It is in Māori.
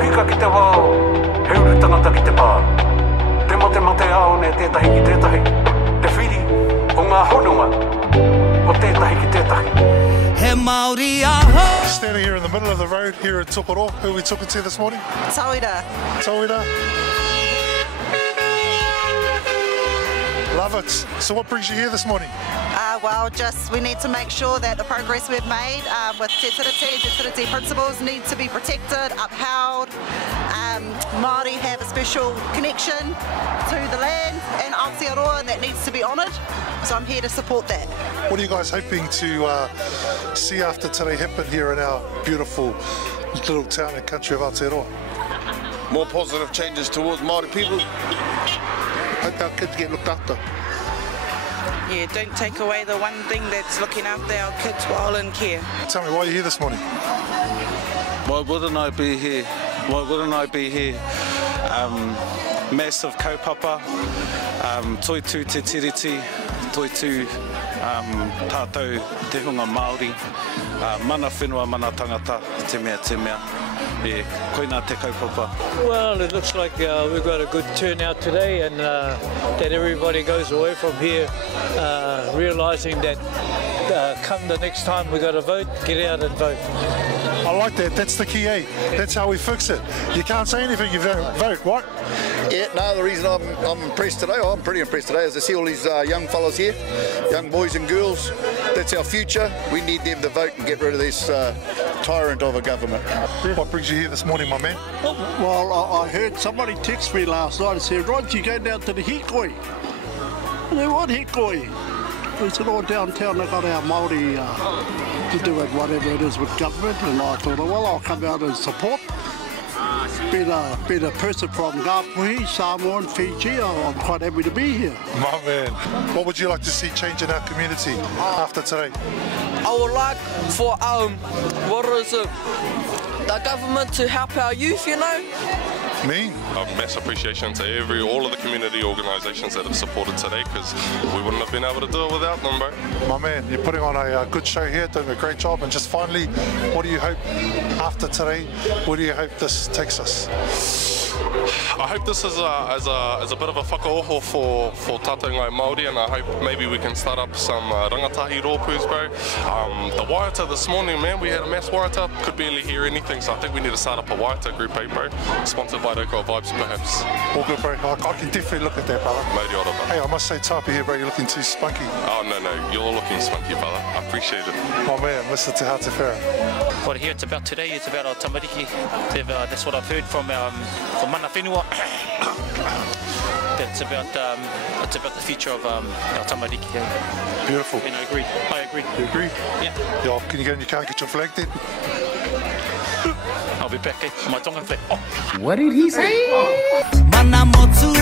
hika ki te wao, he uru tangata ki te pā. Te mate ao ne tētahi ki tētahi. Te whiri o ngā hononga o tētahi ki tētahi. He Māori aho. Standing here in the middle of the road here at Tokoro. Who are we talking to this morning? Tauira. Tauira. Love it. So what brings you here this morning? Well, just we need to make sure that the progress we've made with Te Tiriti principles need to be protected, upheld. Māori have a special connection to the land and Aotearoa, and that needs to be honoured. So I'm here to support that. What are you guys hoping to see after today happen here in our beautiful little town and country of Aotearoa? More positive changes towards Māori people. Hope our kids get looked after. Yeah, don't take away the one thing that's looking after our kids while in care. Tell me, why are you here this morning? Why wouldn't I be here? Why wouldn't I be here? Massive kaupapa, toitu te tiriti, toitu tātou te hunga Māori, mana whenua, mana tangata, te mea. Yeah, koina te kaupapa. Well, it looks like we've got a good turnout today, and that everybody goes away from here realising that come the next time we got to vote, get out and vote. I like that. That's the key, eh? That's how we fix it. You can't say anything if you don't vote, what? Yeah, no, the reason I'm impressed today, I'm pretty impressed today, is to see all these young fellas here, young boys and girls. That's our future. We need them to vote and get rid of this tyrant of a government. What brings you here this morning, my man? Well, I heard somebody text me last night and said, Rod, you go down to the Hikoi. I said, what Hikoi? We said, oh, downtown they got our Māori to do it, whatever it is with government, and I thought, well, I'll come out and support. Being a person from Ngāpuhi, Samoa and Fiji, I'm quite happy to be here. My man, what would you like to see change in our community after today? I would like for the government to help our youth, you know. Me? A mass appreciation to all of the community organisations that have supported today, because we wouldn't have been able to do it without them, bro. My man, you're putting on a good show here, doing a great job, and just finally, what do you hope after today, where do you hope this takes us? I hope this is a bit of a whakaoho for tātou ngai Māori, and I hope maybe we can start up some rangatahi rōpūs, bro. The waiata this morning, man, we had a mass waiata, could barely hear anything, so I think we need to start up a waiata group, eh, bro? Sponsored by Roko Vibes, perhaps. All good, bro. I can definitely look at that, brother. Maybe ora, bro. Hey, I must say, Tapu here, bro, you're looking too spunky. Oh, no, you're looking spunky, brother. I appreciate it. Oh, man, Mr. Te Hate Whera. What here it's about today is about our tamariki. That's what I've heard from mana whenua. That's about the future of our tamariki. Beautiful. And I agree. You agree? Yeah. Yo, can you get in your car and get your flag then? I'll be back, eh? My tongue and flag. What did he say? Mana motu